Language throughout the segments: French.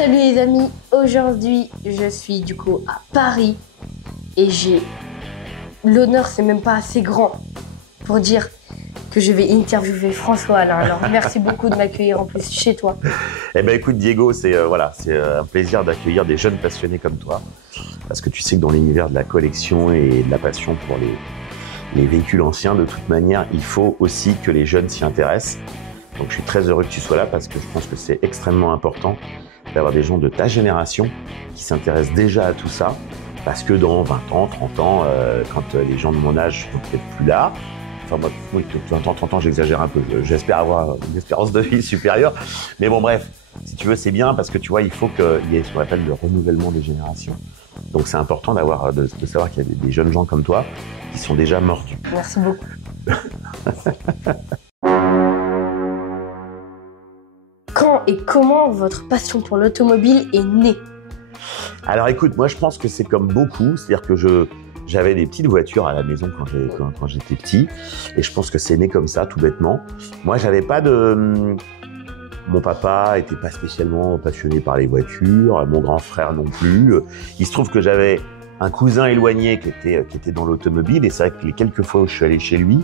Salut les amis, aujourd'hui je suis du coup à Paris et j'ai l'honneur, c'est même pas assez grand pour dire que je vais interviewer François Alain. Alors merci beaucoup de m'accueillir en plus chez toi. Eh ben écoute Diego, c'est un plaisir d'accueillir des jeunes passionnés comme toi, parce que tu sais que dans l'univers de la collection et de la passion pour les véhicules anciens, de toute manière, il faut aussi que les jeunes s'y intéressent. Donc je suis très heureux que tu sois là parce que je pense que c'est extrêmement important d'avoir des gens de ta génération qui s'intéressent déjà à tout ça, parce que dans 20 ans, 30 ans, quand les gens de mon âge sont peut-être plus là, enfin moi, oui, 20 ans, 30 ans, j'exagère un peu, j'espère avoir une espérance de vie supérieure, mais bon bref, si tu veux, c'est bien parce que tu vois, il faut qu'il y ait ce qu'on appelle le renouvellement des générations. Donc c'est important de savoir qu'il y a des jeunes gens comme toi qui sont déjà mordus. Merci beaucoup. Quand et comment votre passion pour l'automobile est née? Alors écoute, moi je pense que c'est comme beaucoup, c'est-à-dire que j'avais des petites voitures à la maison quand j'étais petit, et je pense que c'est né comme ça, tout bêtement. Moi j'avais pas de... Mon papa était pas spécialement passionné par les voitures, mon grand frère non plus. Il se trouve que j'avais un cousin éloigné qui était dans l'automobile, et c'est vrai que les quelques fois où je suis allé chez lui,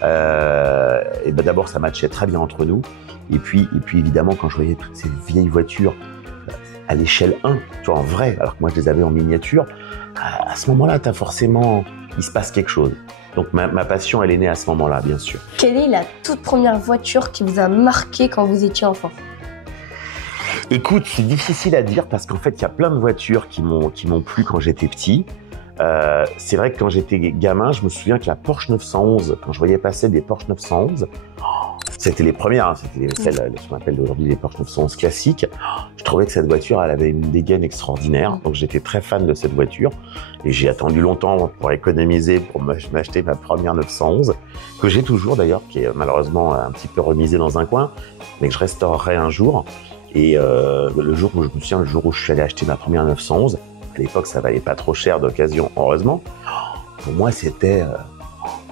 et ben d'abord ça matchait très bien entre nous, et puis évidemment quand je voyais toutes ces vieilles voitures à l'échelle 1, tu vois, en vrai, alors que moi je les avais en miniature, à ce moment-là, il se passe quelque chose. Donc ma passion, elle est née à ce moment-là, bien sûr. Quelle est la toute première voiture qui vous a marqué quand vous étiez enfant? Écoute, c'est difficile à dire parce qu'en fait, il y a plein de voitures qui m'ont plu quand j'étais petit. C'est vrai que quand j'étais gamin, je me souviens que la Porsche 911, quand je voyais passer des Porsche 911, c'était les premières, hein, c'était celles, ce qu'on appelle aujourd'hui les Porsche 911 classiques. Je trouvais que cette voiture, elle avait une dégaine extraordinaire, donc j'étais très fan de cette voiture. Et j'ai attendu longtemps pour économiser, pour m'acheter ma première 911, que j'ai toujours d'ailleurs, qui est malheureusement un petit peu remisée dans un coin, mais que je restaurerai un jour. Et le jour où je suis allé acheter ma première 911, à l'époque ça valait pas trop cher d'occasion, heureusement. Pour moi c'était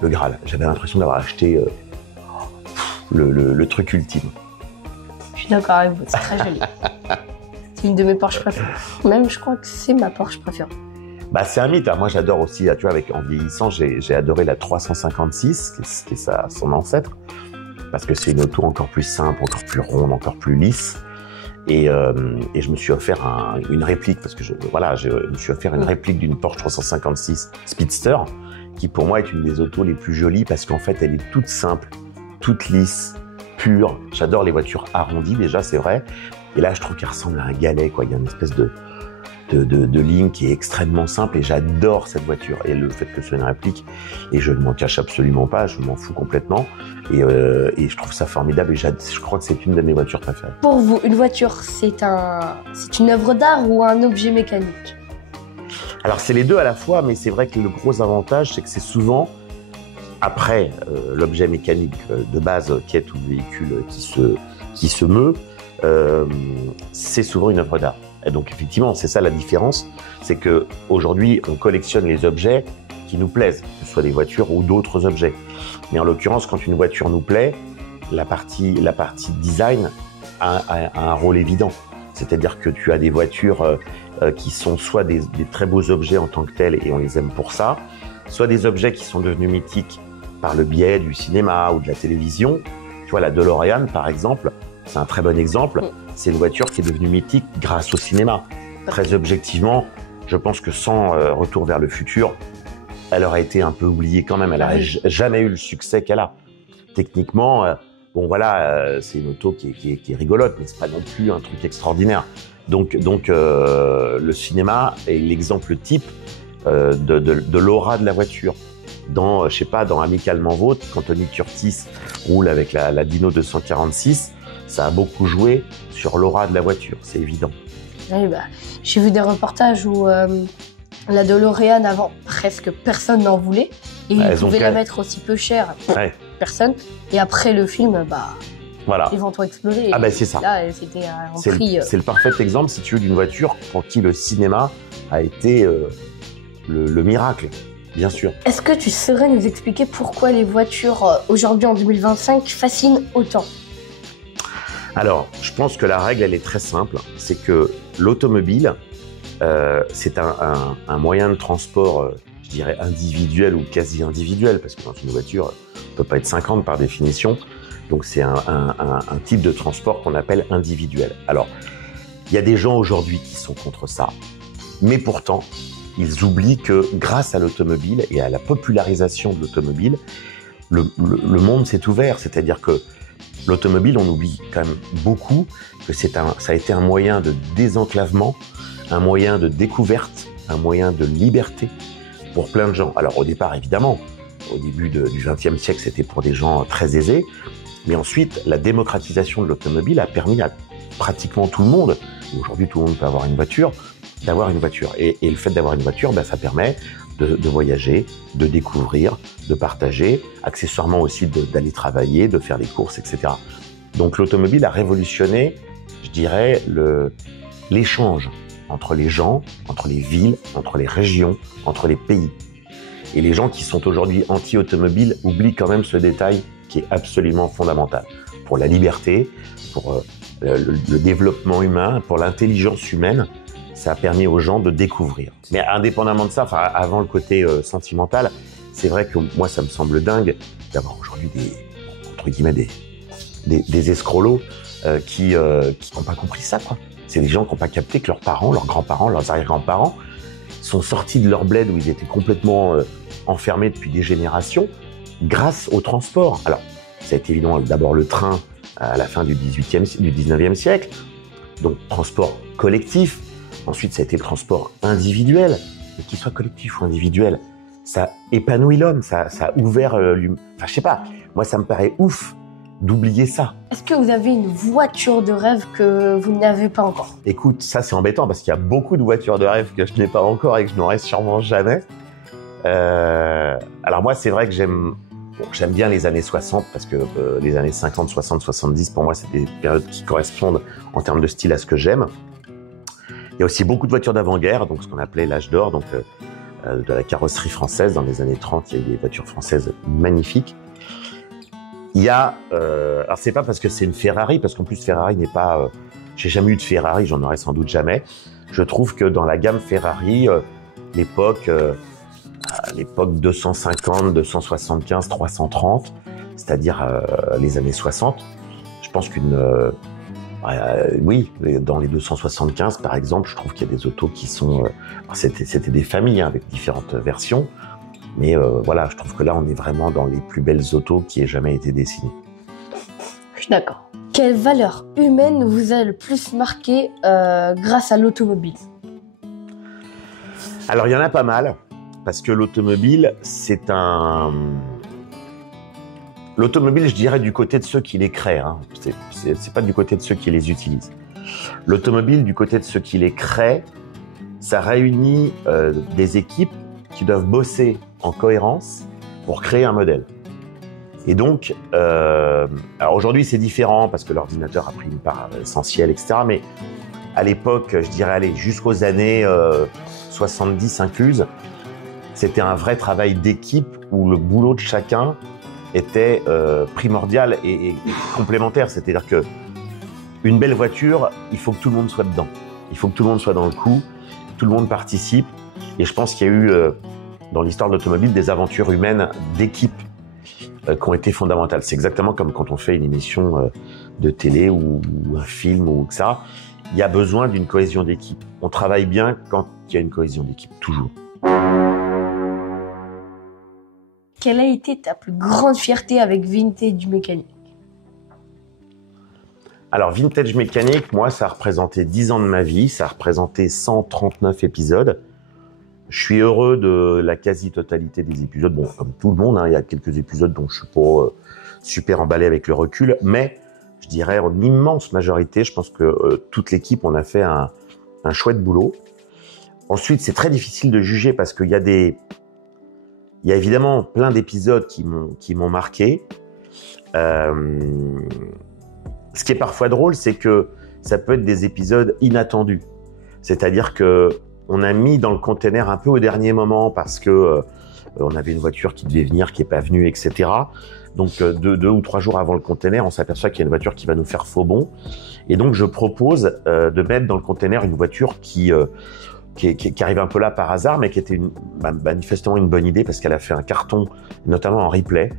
le Graal. J'avais l'impression d'avoir acheté le truc ultime. Je suis d'accord avec vous, c'est très joli. C'est une de mes Porsche préférées. Même je crois que c'est ma Porsche préférée. Bah c'est un mythe, hein. Moi j'adore aussi, tu vois, en vieillissant, j'ai adoré la 356, qui est son ancêtre, parce que c'est une auto encore plus simple, encore plus ronde, encore plus lisse. Et je me suis offert une réplique, parce que je me suis offert une réplique d'une Porsche 356 Speedster, qui pour moi est une des autos les plus jolies, parce qu'en fait elle est toute simple, toute lisse, pure. J'adore les voitures arrondies déjà, c'est vrai. Et là je trouve qu'elle ressemble à un galet, quoi. Il y a une espèce de ligne qui est extrêmement simple, et j'adore cette voiture. Et le fait que ce soit une réplique, et je ne m'en cache absolument pas, je m'en fous complètement, et je trouve ça formidable, et je crois que c'est une de mes voitures préférées. Pour vous, une voiture, c'est une œuvre d'art ou un objet mécanique? Alors c'est les deux à la fois, mais c'est vrai que le gros avantage, c'est que c'est souvent après l'objet mécanique de base qui est tout véhicule qui se meut, c'est souvent une œuvre d'art. Et donc effectivement, c'est ça la différence, c'est que aujourd'hui on collectionne les objets qui nous plaisent, que ce soit des voitures ou d'autres objets. Mais en l'occurrence, quand une voiture nous plaît, la partie design a un rôle évident. C'est-à-dire que tu as des voitures qui sont soit des très beaux objets en tant que tels, et on les aime pour ça, soit des objets qui sont devenus mythiques par le biais du cinéma ou de la télévision. Tu vois, la DeLorean par exemple, c'est un très bon exemple. C'est une voiture qui est devenue mythique grâce au cinéma. Très objectivement, je pense que sans Retour vers le futur, elle aurait été un peu oubliée quand même. Elle n'aurait jamais eu le succès qu'elle a. Techniquement, bon voilà, c'est une auto qui est rigolote, mais c'est pas non plus un truc extraordinaire. Donc le cinéma est l'exemple type de l'aura de la voiture. Dans Amicalement Vôtre, quand Tony Curtis roule avec la Dino 246, ça a beaucoup joué sur l'aura de la voiture, c'est évident. Oui, j'ai vu des reportages où la DeLorean avant, presque personne n'en voulait, et ils pouvaient la mettre aussi peu cher, personne. Et après le film, voilà. Ils vont tout exploser. Ah ben c'est ça. Là, c'était un prix. C'est le parfait exemple, si tu veux, d'une voiture pour qui le cinéma a été le miracle. Bien sûr. Est-ce que tu saurais nous expliquer pourquoi les voitures aujourd'hui en 2025 fascinent autant? Alors, je pense que la règle, elle est très simple. C'est que l'automobile, c'est un moyen de transport, je dirais, individuel ou quasi individuel, parce que dans une voiture, on ne peut pas être 50 par définition. Donc, c'est un type de transport qu'on appelle individuel. Alors, il y a des gens aujourd'hui qui sont contre ça, mais pourtant, ils oublient que grâce à l'automobile et à la popularisation de l'automobile, le monde s'est ouvert. C'est-à-dire que l'automobile, on oublie quand même beaucoup que ça a été un moyen de désenclavement, un moyen de découverte, un moyen de liberté pour plein de gens. Alors au départ, évidemment, au début du XXe siècle, c'était pour des gens très aisés. Mais ensuite, la démocratisation de l'automobile a permis à pratiquement tout le monde, aujourd'hui tout le monde peut avoir une voiture, d'avoir une voiture. Et le fait d'avoir une voiture, ça permet de voyager, de découvrir, de partager, accessoirement aussi d'aller travailler, de faire les courses, etc. Donc l'automobile a révolutionné, je dirais, l'échange entre les gens, entre les villes, entre les régions, entre les pays. Et les gens qui sont aujourd'hui anti-automobile oublient quand même ce détail qui est absolument fondamental pour la liberté, pour le développement humain, pour l'intelligence humaine. Ça a permis aux gens de découvrir. Mais indépendamment de ça, avant le côté sentimental, c'est vrai que moi, ça me semble dingue d'avoir aujourd'hui entre guillemets, des escrolos qui n'ont pas compris ça, quoi. C'est des gens qui n'ont pas capté que leurs parents, leurs grands-parents, leurs arrière-grands-parents sont sortis de leur bled où ils étaient complètement enfermés depuis des générations grâce au transport. Alors, ça a été évidemment d'abord le train à la fin du 19e siècle, donc transport collectif. Ensuite, ça a été le transport individuel. Et qu'il soit collectif ou individuel, ça épanouit l'homme, ça a ouvert l'humain. Enfin, je sais pas, moi, ça me paraît ouf d'oublier ça. Est-ce que vous avez une voiture de rêve que vous n'avez pas encore? Écoute, ça, c'est embêtant parce qu'il y a beaucoup de voitures de rêve que je n'ai pas encore et que je n'aurai sûrement jamais. Alors moi, c'est vrai que j'aime bien les années 60 parce que les années 50, 60, 70, pour moi, c'est des périodes qui correspondent en termes de style à ce que j'aime. Il y a aussi beaucoup de voitures d'avant-guerre, donc ce qu'on appelait l'âge d'or, donc de la carrosserie française. Dans les années 30, il y a eu des voitures françaises magnifiques. Il y a, alors c'est pas parce que c'est une Ferrari, parce qu'en plus Ferrari n'est pas, j'ai jamais eu de Ferrari, j'en aurai sans doute jamais. Je trouve que dans la gamme Ferrari, l'époque 250, 275, 330, c'est-à-dire les années 60, je pense oui, dans les 275 par exemple, je trouve qu'il y a des autos qui sont, c'était des familles avec différentes versions, mais voilà, je trouve que là on est vraiment dans les plus belles autos qui aient jamais été dessinées. Je suis d'accord. Quelle valeur humaine vous a le plus marqué grâce à l'automobile? Alors il y en a pas mal, parce que l'automobile, l'automobile, je dirais, du côté de ceux qui les créent, hein. C'est pas du côté de ceux qui les utilisent. L'automobile, du côté de ceux qui les créent, ça réunit des équipes qui doivent bosser en cohérence pour créer un modèle. Et donc, alors aujourd'hui, c'est différent parce que l'ordinateur a pris une part essentielle, etc. Mais à l'époque, je dirais, jusqu'aux années 70 incluses, c'était un vrai travail d'équipe où le boulot de chacun était primordial et complémentaire. C'est-à-dire que une belle voiture, il faut que tout le monde soit dedans. Il faut que tout le monde soit dans le coup, tout le monde participe. Et je pense qu'il y a eu, dans l'histoire de l'automobile, des aventures humaines d'équipe qui ont été fondamentales. C'est exactement comme quand on fait une émission de télé ou un film ou ça. Il y a besoin d'une cohésion d'équipe. On travaille bien quand il y a une cohésion d'équipe, toujours. Quelle a été ta plus grande fierté avec Vintage Mécanique? Alors, Vintage Mécanique, moi, ça a représenté 10 ans de ma vie, ça a représenté 139 épisodes. Je suis heureux de la quasi-totalité des épisodes. Bon, comme tout le monde, hein, il y a quelques épisodes dont je suis pas super emballé avec le recul, mais je dirais en immense majorité, je pense que toute l'équipe, on a fait un chouette boulot. Ensuite, c'est très difficile de juger parce qu'il y a évidemment plein d'épisodes qui m'ont marqué. Ce qui est parfois drôle, c'est que ça peut être des épisodes inattendus. C'est-à-dire que on a mis dans le container un peu au dernier moment parce que On avait une voiture qui devait venir, qui est pas venue, etc. Donc 2 ou 3 jours avant le container, on s'aperçoit qu'il y a une voiture qui va nous faire faux bond. Et donc je propose de mettre dans le container une voiture qui arrive un peu là par hasard, mais qui était manifestement une bonne idée parce qu'elle a fait un carton, notamment en replay.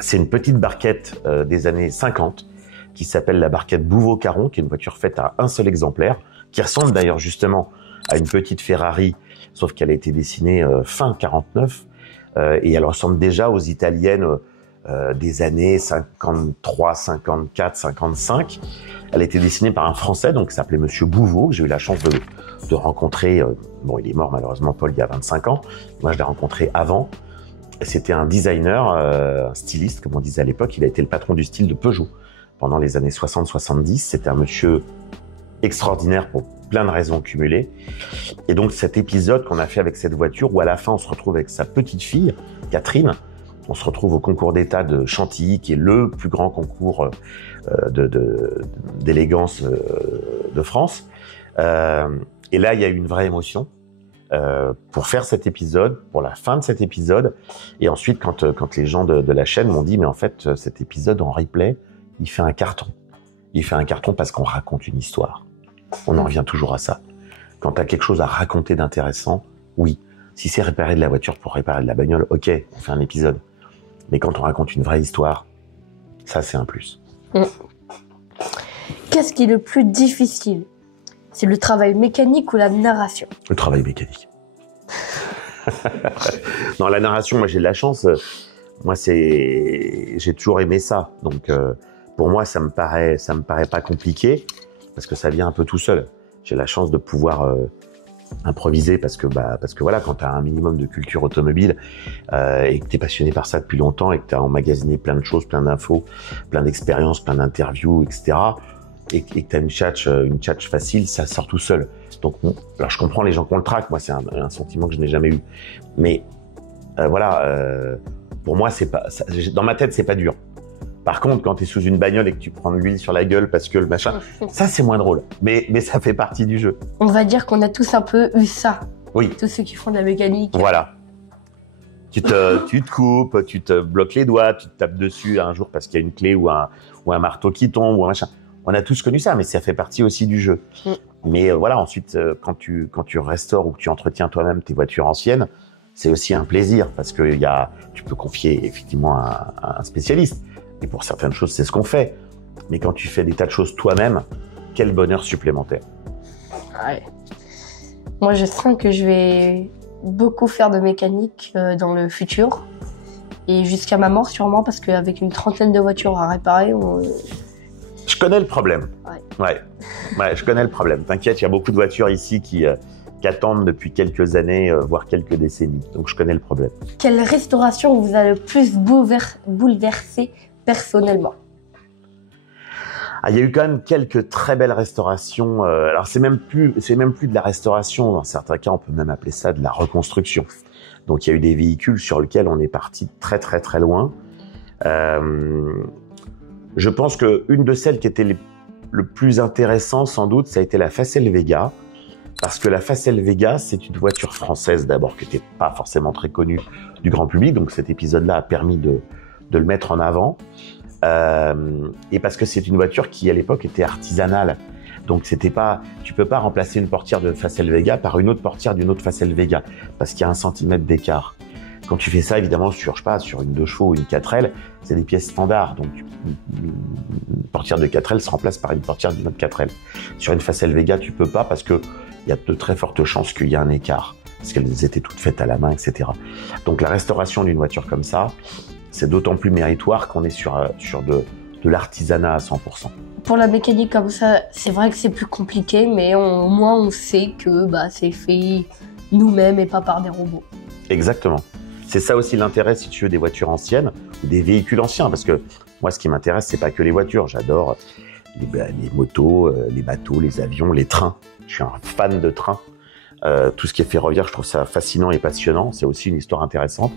C'est une petite barquette des années 50 qui s'appelle la barquette Bouveau-Caron, qui est une voiture faite à un seul exemplaire, qui ressemble d'ailleurs justement à une petite Ferrari, sauf qu'elle a été dessinée fin 49, et elle ressemble déjà aux italiennes des années 53, 54, 55. Elle a été dessinée par un Français, donc qui s'appelait Monsieur Bouveau, que j'ai eu la chance de rencontrer. Bon, il est mort malheureusement, Paul, il y a 25 ans. Moi, je l'ai rencontré avant. C'était un designer, un styliste, comme on disait à l'époque. Il a été le patron du style de Peugeot pendant les années 60-70. C'était un monsieur extraordinaire pour plein de raisons cumulées. Et donc, cet épisode qu'on a fait avec cette voiture, où à la fin, on se retrouve avec sa petite fille, Catherine. On se retrouve au concours d'État de Chantilly, qui est le plus grand concours d'élégance de France. Et là, il y a eu une vraie émotion pour faire cet épisode, pour la fin de cet épisode. Et ensuite, quand les gens de la chaîne m'ont dit, mais en fait, cet épisode en replay, il fait un carton. Il fait un carton parce qu'on raconte une histoire. On en revient toujours à ça. Quand tu as quelque chose à raconter d'intéressant, oui. Si c'est réparer de la voiture pour réparer de la bagnole, ok, on fait un épisode. Mais quand on raconte une vraie histoire, ça c'est un plus. Qu'est-ce qui est le plus difficile? C'est le travail mécanique ou la narration? Le travail mécanique. Non, la narration, moi j'ai de la chance. Moi j'ai toujours aimé ça. Donc pour moi ça me paraît pas compliqué parce que ça vient un peu tout seul. J'ai la chance de pouvoir improviser parce que voilà, quand tu as un minimum de culture automobile et que tu es passionné par ça depuis longtemps et que tu as emmagasiné plein de choses, plein d'infos, plein d'expériences, plein d'interviews, etc. et que tu as une tchatch facile, ça sort tout seul. Donc alors je comprends les gens qui ont le trac, moi c'est un sentiment que je n'ai jamais eu. Mais pour moi c'est pas ça, dans ma tête c'est pas dur. Par contre, quand tu es sous une bagnole et que tu prends de l'huile sur la gueule parce que le machin, ça c'est moins drôle. Mais ça fait partie du jeu. On va dire qu'on a tous un peu eu ça. Oui. Tous ceux qui font de la mécanique. Voilà. Tu te coupes, tu te bloques les doigts, tu te tapes dessus un jour parce qu'il y a une clé ou un marteau qui tombe ou un machin. On a tous connu ça, mais ça fait partie aussi du jeu. Mais voilà, ensuite, quand tu restaures ou que tu entretiens toi-même tes voitures anciennes, c'est aussi un plaisir parce que tu peux confier effectivement à un spécialiste. Et pour certaines choses, c'est ce qu'on fait. Mais quand tu fais des tas de choses toi-même, quel bonheur supplémentaire. Ouais. Moi, je sens que je vais beaucoup faire de mécanique dans le futur. Et jusqu'à ma mort, sûrement, parce qu'avec une trentaine de voitures à réparer, Je connais le problème. Ouais, je connais le problème. T'inquiète, il y a beaucoup de voitures ici qui attendent depuis quelques années, voire quelques décennies. Donc, je connais le problème. Quelle restauration vous a le plus bouleversé personnellement? Il y a eu quand même quelques très belles restaurations. Alors c'est même plus de la restauration. Dans certains cas, on peut même appeler ça de la reconstruction. Donc il y a eu des véhicules sur lesquels on est parti très très très loin. Je pense que une de celles qui était le plus intéressant sans doute, ça a été la Facel Vega. Parce que la Facel Vega, c'est une voiture française d'abord qui n'était pas forcément très connue du grand public. Donc cet épisode-là a permis de le mettre en avant. Et parce que c'est une voiture qui à l'époque était artisanale. Donc tu peux pas remplacer une portière de Facel Vega par une autre portière d'une autre Facel Vega parce qu'il y a 1 centimètre d'écart. Quand tu fais ça, évidemment, sur une 2 chevaux ou une 4L, c'est des pièces standards. Donc une portière de 4L se remplace par une portière d'une autre 4L. Sur une Facel Vega, tu peux pas parce que il y a de très fortes chances qu'il y ait un écart parce qu'elles étaient toutes faites à la main, etc. Donc la restauration d'une voiture comme ça, c'est d'autant plus méritoire qu'on est sur de l'artisanat à 100%. Pour la mécanique comme ça, c'est vrai que c'est plus compliqué, mais au moins on sait que c'est fait nous-mêmes et pas par des robots. Exactement. C'est ça aussi l'intérêt, si tu veux, des voitures anciennes ou des véhicules anciens, parce que moi, ce qui m'intéresse, c'est pas que les voitures. J'adore les motos, les bateaux, les avions, les trains. Je suis un fan de trains. Tout ce qui est ferroviaire, je trouve ça fascinant et passionnant. C'est aussi une histoire intéressante.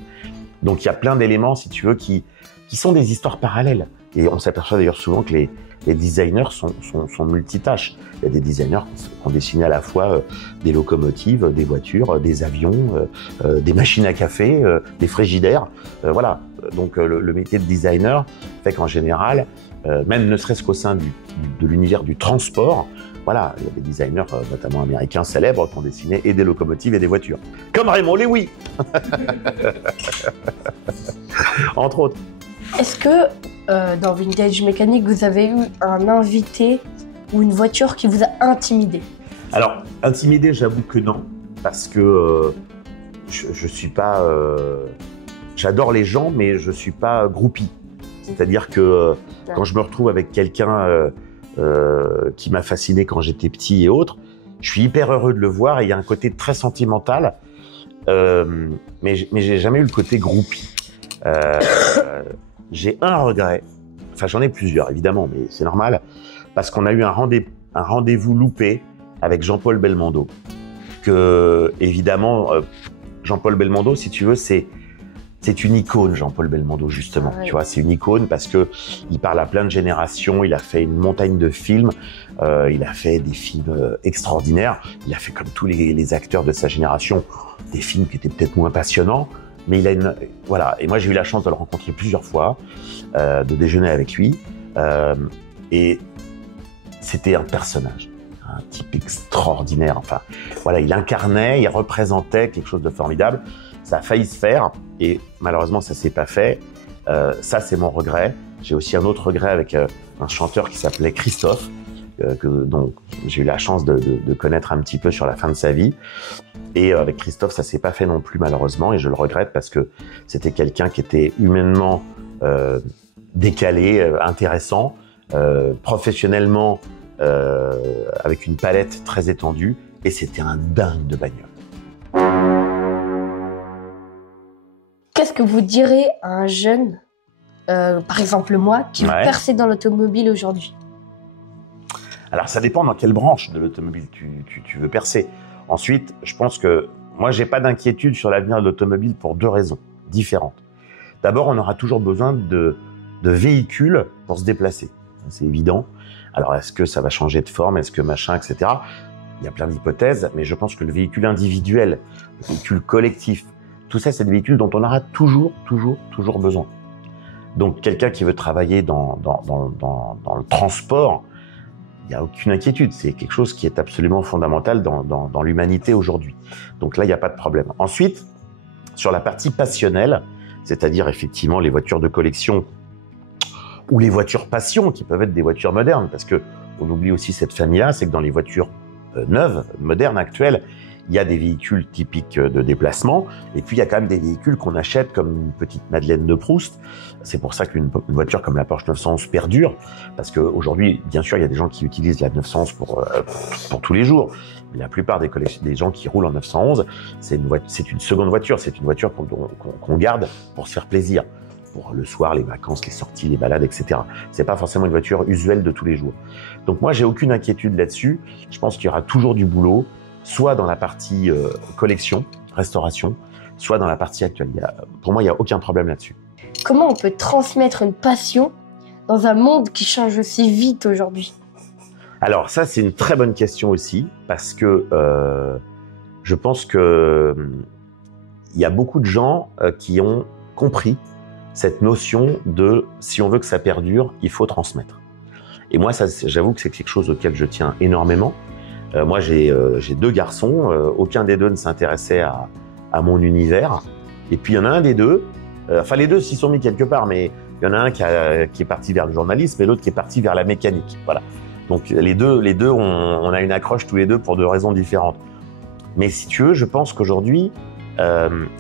Donc, il y a plein d'éléments, si tu veux, qui sont des histoires parallèles. Et on s'aperçoit d'ailleurs souvent que les designers sont multitâches. Il y a des designers qui ont dessiné à la fois des locomotives, des voitures, des avions, des machines à café, des frigidaires. Voilà. Donc le métier de designer fait qu'en général, même ne serait-ce qu'au sein de l'univers du transport, voilà, il y a des designers, notamment américains célèbres, qui ont dessiné et des locomotives et des voitures. Comme Raymond Lévy entre autres. Est-ce que dans Vintage Mécanique, vous avez eu un invité ou une voiture qui vous a intimidé? Alors, intimidé, j'avoue que non, parce que je suis pas... j'adore les gens, mais je suis pas groupie. C'est-à-dire que quand je me retrouve avec quelqu'un qui m'a fasciné quand j'étais petit et autres, je suis hyper heureux de le voir et il y a un côté très sentimental, mais j'ai jamais eu le côté groupie. J'ai un regret, enfin j'en ai plusieurs évidemment, mais c'est normal, parce qu'on a eu un rendez-vous loupé avec Jean-Paul Belmondo. Que évidemment, Jean-Paul Belmondo, si tu veux, c'est une icône, Jean-Paul Belmondo, justement. Ah ouais. Tu vois, c'est une icône parce que il parle à plein de générations. Il a fait une montagne de films. Il a fait des films extraordinaires. Il a fait, comme tous les acteurs de sa génération, des films qui étaient peut-être moins passionnants. Mais il a voilà. Et moi, j'ai eu la chance de le rencontrer plusieurs fois, de déjeuner avec lui. Et c'était un personnage, un type extraordinaire. Enfin, voilà, il incarnait, il représentait quelque chose de formidable. Ça a failli se faire et malheureusement ça s'est pas fait. Ça c'est mon regret. J'ai aussi un autre regret avec un chanteur qui s'appelait Christophe, dont j'ai eu la chance de connaître un petit peu sur la fin de sa vie. Et avec Christophe ça s'est pas fait non plus malheureusement et je le regrette parce que c'était quelqu'un qui était humainement décalé, intéressant, professionnellement avec une palette très étendue et c'était un dingue de bagnole. Qu'est-ce que vous direz à un jeune, par exemple moi, qui veut percer dans l'automobile aujourd'hui? Alors ça dépend dans quelle branche de l'automobile tu veux percer. Ensuite, je pense que moi j'ai pas d'inquiétude sur l'avenir de l'automobile pour deux raisons différentes. D'abord, on aura toujours besoin de véhicules pour se déplacer, c'est évident. Alors est-ce que ça va changer de forme, est-ce que machin, etc. Il y a plein d'hypothèses, mais je pense que le véhicule individuel, le véhicule collectif, tout ça, c'est des véhicules dont on aura toujours besoin. Donc, quelqu'un qui veut travailler dans le transport, il n'y a aucune inquiétude. C'est quelque chose qui est absolument fondamental dans l'humanité aujourd'hui. Donc là, il n'y a pas de problème. Ensuite, sur la partie passionnelle, c'est-à-dire effectivement les voitures de collection ou les voitures passion, qui peuvent être des voitures modernes, parce que on oublie aussi cette famille-là, c'est que dans les voitures neuves, modernes, actuelles, il y a des véhicules typiques de déplacement, et puis il y a quand même des véhicules qu'on achète comme une petite Madeleine de Proust. C'est pour ça qu'une voiture comme la Porsche 911 perdure, parce qu'aujourd'hui, bien sûr, il y a des gens qui utilisent la 911 pour tous les jours. Mais la plupart des gens qui roulent en 911, c'est une seconde voiture, c'est une voiture qu'on garde pour se faire plaisir, pour le soir, les vacances, les sorties, les balades, etc. C'est pas forcément une voiture usuelle de tous les jours. Donc moi, j'ai aucune inquiétude là-dessus. Je pense qu'il y aura toujours du boulot, soit dans la partie collection, restauration, soit dans la partie actuelle. Pour moi, il n'y a aucun problème là-dessus. Comment on peut transmettre une passion dans un monde qui change aussi vite aujourd'hui? Alors ça, c'est une très bonne question aussi, parce que je pense que il y a beaucoup de gens qui ont compris cette notion de si on veut que ça perdure, il faut transmettre. Et moi, ça, j'avoue que c'est quelque chose auquel je tiens énormément. Moi, j'ai deux garçons. Aucun des deux ne s'intéressait à mon univers. Et puis, il y en a un des deux. Enfin, les deux s'y sont mis quelque part, mais il y en a un qui est parti vers le journalisme et l'autre qui est parti vers la mécanique. Voilà. Donc, les deux, on a une accroche tous les deux pour deux raisons différentes. Mais si tu veux, je pense qu'aujourd'hui,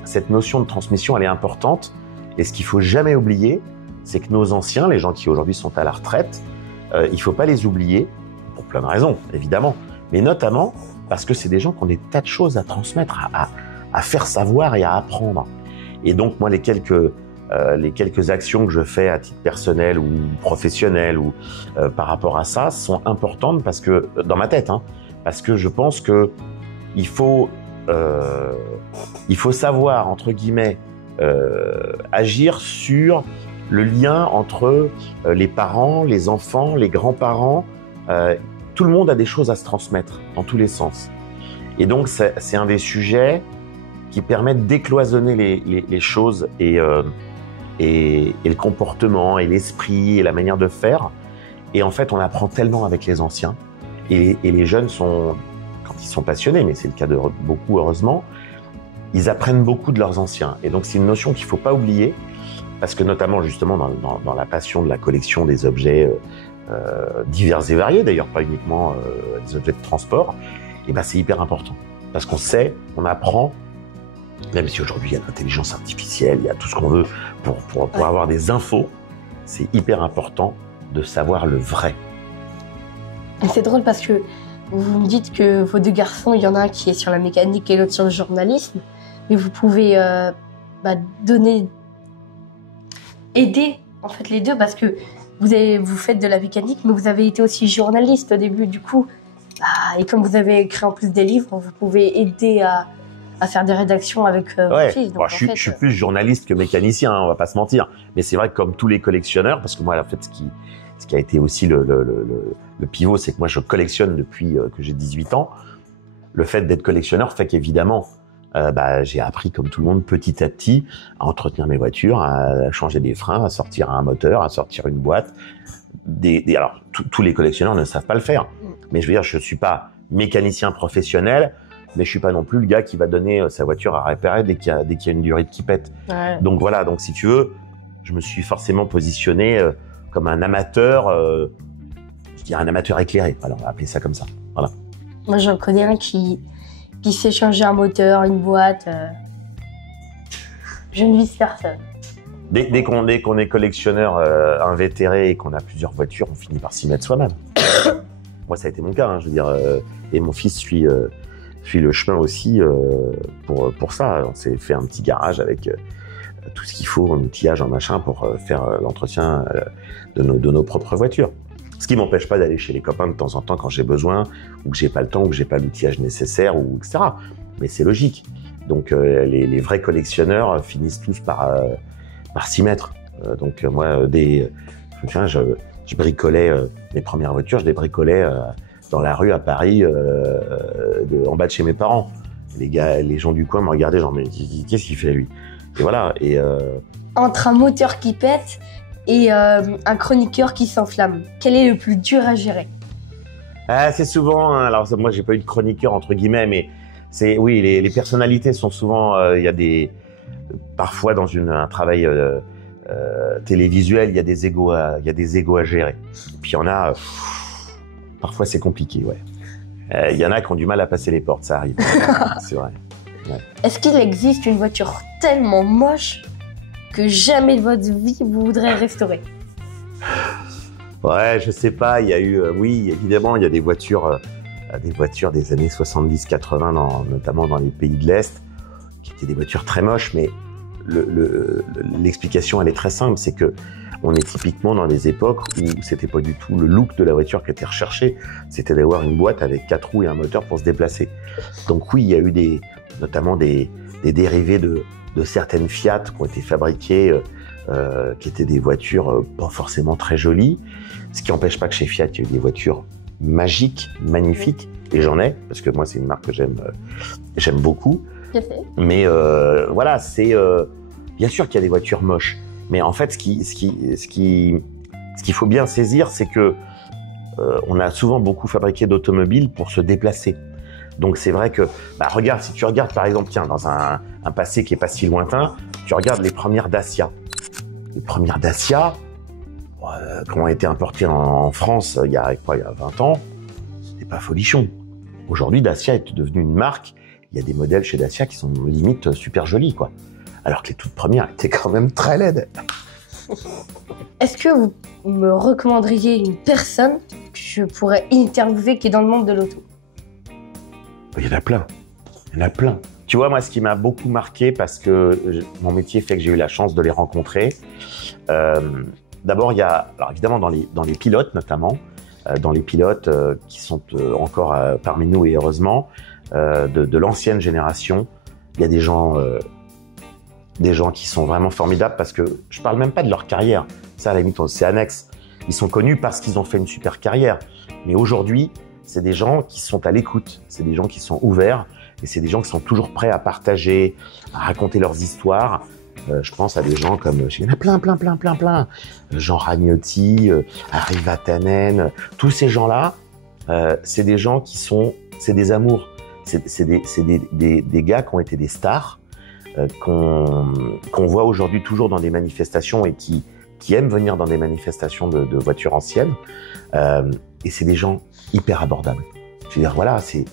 cette notion de transmission, elle est importante. Et ce qu'il faut jamais oublier, c'est que nos anciens, les gens qui aujourd'hui sont à la retraite, il faut pas les oublier pour plein de raisons, évidemment. Mais notamment parce que c'est des gens qui ont des tas de choses à transmettre, à faire savoir et à apprendre. Et donc moi, les quelques actions que je fais à titre personnel ou professionnel ou par rapport à ça sont importantes parce que dans ma tête, parce que je pense que il faut savoir entre guillemets agir sur le lien entre les parents, les enfants, les grands-parents. Tout le monde a des choses à se transmettre dans tous les sens. Et donc, c'est un des sujets qui permettent de décloisonner les choses et le comportement et l'esprit et la manière de faire. Et en fait, on apprend tellement avec les anciens. Et les jeunes sont, quand ils sont passionnés, mais c'est le cas de beaucoup, heureusement, ils apprennent beaucoup de leurs anciens. Et donc, c'est une notion qu'il ne faut pas oublier, parce que notamment, justement, dans la passion de la collection des objets divers et variés, d'ailleurs pas uniquement des objets de transport, et ben c'est hyper important. Parce qu'on sait, on apprend, même si aujourd'hui il y a l'intelligence artificielle, il y a tout ce qu'on veut pour avoir des infos, c'est hyper important de savoir le vrai. C'est drôle parce que vous me dites que vos deux garçons, il y en a un qui est sur la mécanique et l'autre sur le journalisme, mais vous pouvez aider en fait les deux, parce que vous faites de la mécanique, mais vous avez été aussi journaliste au début, du coup, et comme vous avez écrit en plus des livres, vous pouvez aider à faire des rédactions avec vos fils. Donc, je suis plus journaliste que mécanicien, hein, on va pas se mentir. Mais c'est vrai que comme tous les collectionneurs, parce que moi, en fait, ce qui a été aussi le pivot, c'est que moi, je collectionne depuis que j'ai 18 ans. Le fait d'être collectionneur fait qu'évidemment, j'ai appris, comme tout le monde, petit à petit, à entretenir mes voitures, à changer des freins, à sortir un moteur, à sortir une boîte. Alors, tous les collectionneurs ne savent pas le faire. Mais je veux dire, je suis pas mécanicien professionnel, mais je suis pas non plus le gars qui va donner sa voiture à réparer dès qu'il y a une durite qui pète. Ouais. Donc voilà, donc si tu veux, je me suis forcément positionné comme un amateur, je dirais un amateur éclairé. Alors, on va appeler ça comme ça. Voilà. Moi, j'en connais un qui sait changer un moteur, une boîte. Je ne vise personne. Dès qu'on est collectionneur invétéré et qu'on a plusieurs voitures, on finit par s'y mettre soi-même. Moi, ça a été mon cas, hein, je veux dire. Et mon fils suit le chemin aussi pour ça. On s'est fait un petit garage avec tout ce qu'il faut en outillage, en machin, pour faire l'entretien de nos propres voitures. Ce qui m'empêche pas d'aller chez les copains de temps en temps quand j'ai besoin, ou que j'ai pas le temps, ou que j'ai pas l'outillage nécessaire, ou etc. Mais c'est logique. Donc les vrais collectionneurs finissent tous par s'y mettre. Donc moi, je me souviens, je bricolais mes premières voitures, je les bricolais dans la rue à Paris, en bas de chez mes parents. Les gens du coin me regardaient genre, mais qu'est-ce qu'il fait lui? Et voilà. Et entre un moteur qui pète et un chroniqueur qui s'enflamme, quel est le plus dur à gérer? C'est souvent, hein, alors moi j'ai pas eu de chroniqueur entre guillemets, mais oui, les personnalités sont souvent, il y a parfois dans un travail télévisuel, il y a des égos à gérer. Puis il y en a, parfois c'est compliqué, ouais. Il y en a qui ont du mal à passer les portes, ça arrive. C'est vrai. Ouais. Est-ce qu'il existe une voiture tellement moche que jamais de votre vie vous voudrez restaurer? Ouais, je sais pas, il y a eu, oui, évidemment, il y a des voitures des années 70-80, notamment dans les pays de l'Est, qui étaient des voitures très moches, mais l'explication, elle est très simple, c'est que on est typiquement dans des époques où c'était pas du tout le look de la voiture qui était recherché, c'était d'avoir une boîte avec 4 roues et un moteur pour se déplacer. Donc oui, il y a eu notamment des dérivés de certaines Fiat qui ont été fabriquées, qui étaient des voitures pas forcément très jolies, ce qui n'empêche pas que chez Fiat, il y a eu des voitures magiques, magnifiques, et j'en ai, parce que moi c'est une marque que j'aime beaucoup. Mais voilà, c'est bien sûr qu'il y a des voitures moches, mais en fait, ce qu'il faut bien saisir, c'est que on a souvent beaucoup fabriqué d'automobiles pour se déplacer. Donc c'est vrai que, regarde, si tu regardes par exemple, tiens, dans un passé qui est pas si lointain, tu regardes les premières Dacia. Les premières Dacia, qui ont été importées en France il y a 20 ans, c'était pas folichon. Aujourd'hui, Dacia est devenue une marque. Il y a des modèles chez Dacia qui sont limite super jolis, quoi. Alors que les toutes premières étaient quand même très laides. Est-ce que vous me recommanderiez une personne que je pourrais interviewer qui est dans le monde de l'auto? Il y en a plein. Il y en a plein. Tu vois, moi, ce qui m'a beaucoup marqué, parce que mon métier fait que j'ai eu la chance de les rencontrer. D'abord, il y a, alors évidemment, dans les pilotes notamment, dans les pilotes qui sont encore parmi nous, et heureusement, de l'ancienne génération, il y a des gens des gens qui sont vraiment formidables parce que je parle même pas de leur carrière. Ça, à la limite, c'est annexe. Ils sont connus parce qu'ils ont fait une super carrière. Mais aujourd'hui, c'est des gens qui sont à l'écoute. C'est des gens qui sont ouverts et c'est des gens qui sont toujours prêts à partager, à raconter leurs histoires. Je pense à des gens comme, il y en a plein. Jean Ragnotti, Harry Vatanen, tous ces gens-là, c'est des gens qui sont, c'est des amours. C'est des gars qui ont été des stars, qu'on voit aujourd'hui toujours dans des manifestations et qui aiment venir dans des manifestations de voitures anciennes. Et c'est des gens hyper abordables. Je veux dire, voilà, c'est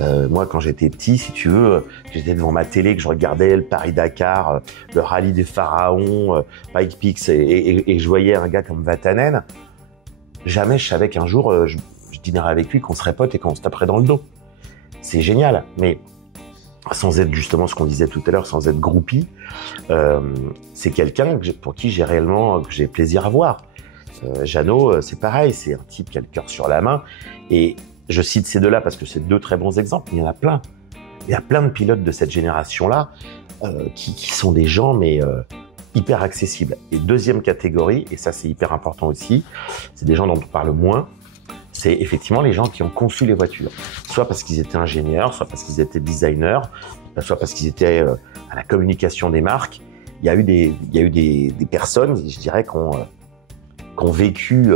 moi quand j'étais petit, si tu veux, j'étais devant ma télé, que je regardais le Paris-Dakar, le rallye des pharaons, Pike Pix, et je voyais un gars comme Vatanen. Jamais je savais qu'un jour je dînerais avec lui, qu'on serait potes et qu'on se taperait dans le dos. C'est génial, mais sans être justement ce qu'on disait tout à l'heure, sans être groupie, c'est quelqu'un pour qui j'ai plaisir à voir. Jeannot, c'est pareil, c'est un type qui a le cœur sur la main. Et je cite ces deux-là parce que c'est deux très bons exemples, mais il y en a plein. Il y a plein de pilotes de cette génération-là qui sont des gens, mais hyper accessibles. Et deuxième catégorie, et ça c'est hyper important aussi, c'est des gens dont on parle moins, c'est effectivement les gens qui ont conçu les voitures. Soit parce qu'ils étaient ingénieurs, soit parce qu'ils étaient designers, soit parce qu'ils étaient à la communication des marques. Il y a eu des personnes, je dirais, qui ont vécu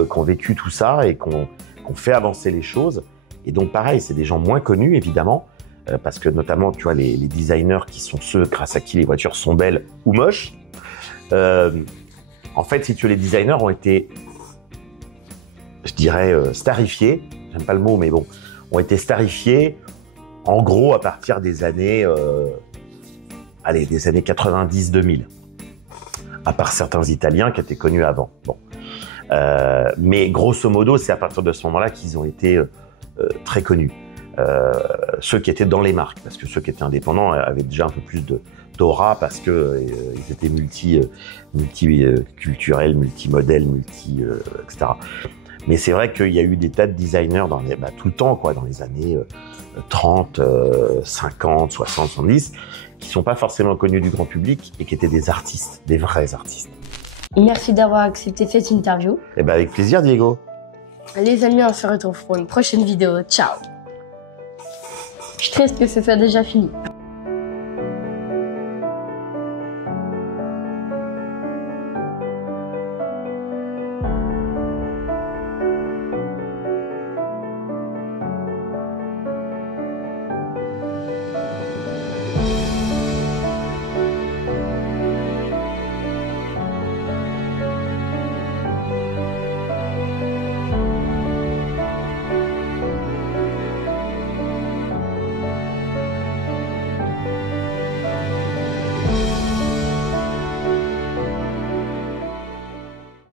tout ça et qui ont fait avancer les choses. Et donc pareil, c'est des gens moins connus évidemment, parce que notamment tu vois les designers qui sont ceux grâce à qui les voitures sont belles ou moches. En fait, si tu veux, les designers ont été, je dirais, starifiés. J'aime pas le mot, mais bon, ont été starifiés en gros à partir des années, des années 90-2000. À part certains Italiens qui étaient connus avant. Bon. Mais grosso modo, c'est à partir de ce moment-là qu'ils ont été très connus. Ceux qui étaient dans les marques, parce que ceux qui étaient indépendants avaient déjà un peu plus d'aura parce que ils étaient multiculturels, multimodèles, etc. Mais c'est vrai qu'il y a eu des tas de designers tout le temps, quoi, dans les années 30, 50, 60, 70, qui sont pas forcément connus du grand public et qui étaient des artistes, des vrais artistes. Merci d'avoir accepté cette interview. Eh ben avec plaisir, Diego. Les amis, on se retrouve pour une prochaine vidéo. Ciao. Je suis triste que ce soit déjà fini.